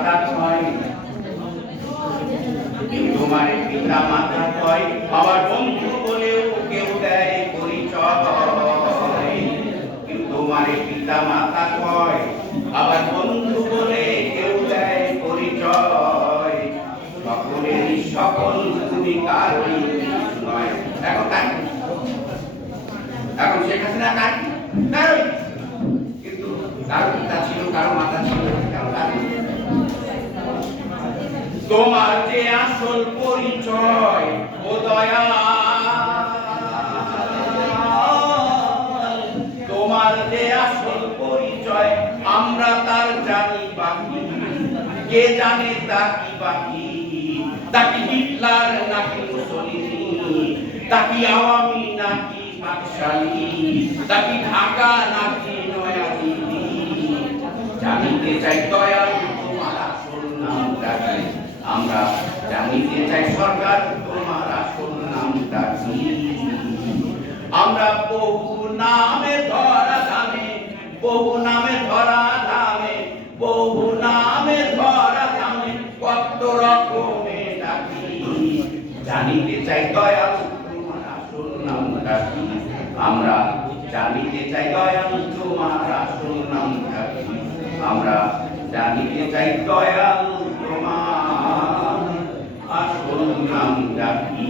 মাতা কয়, কেউ তোমারে পিতা মাতা কয়, আবার বন্ধু বলেও কেউ দেয় পরিচয়। কেউ তোমারে পিতা মাতা কয়, আবার বন্ধু বলে কেউ দেয় পরিচয়। সকলেরই সকল তুমি কারোই নয়। এখন শেখ হাসিনা কারোই, কিন্তু কারো পিতা ছিল, কারো মাতা ছিল, তোমার যে আসল পরিচয় ও দয়া, তোমার যে আসল পরিচয় আমরা তার জানি বাকি, কে জানে তা কি বাকি? তা কি হিটলার নাকি মুসলিনি, তা কি আওয়ামী নাকি পাকশালী, তা কি ঢাকা নাকি নয়াদিল্লি? জানিতে চাই দয়াল তোমার আসল নামটা কি? আমরা জানিতে চাই সরকার তোমার আসল নামটা কি? আমরা বহু নামে ধরা ধামে, বহু নামে ধরা ধামে, বহু নামে ধরা ধামে কত রকমে ডাকি। জানিতে চাই দয়াল তোমার আসল নামটা কি? আমরা জানিতে চাই দয়াল তোমার আসল নামটা কি? আমরা জানিতে চাই দয়াল তোমার আসল নামটা কি?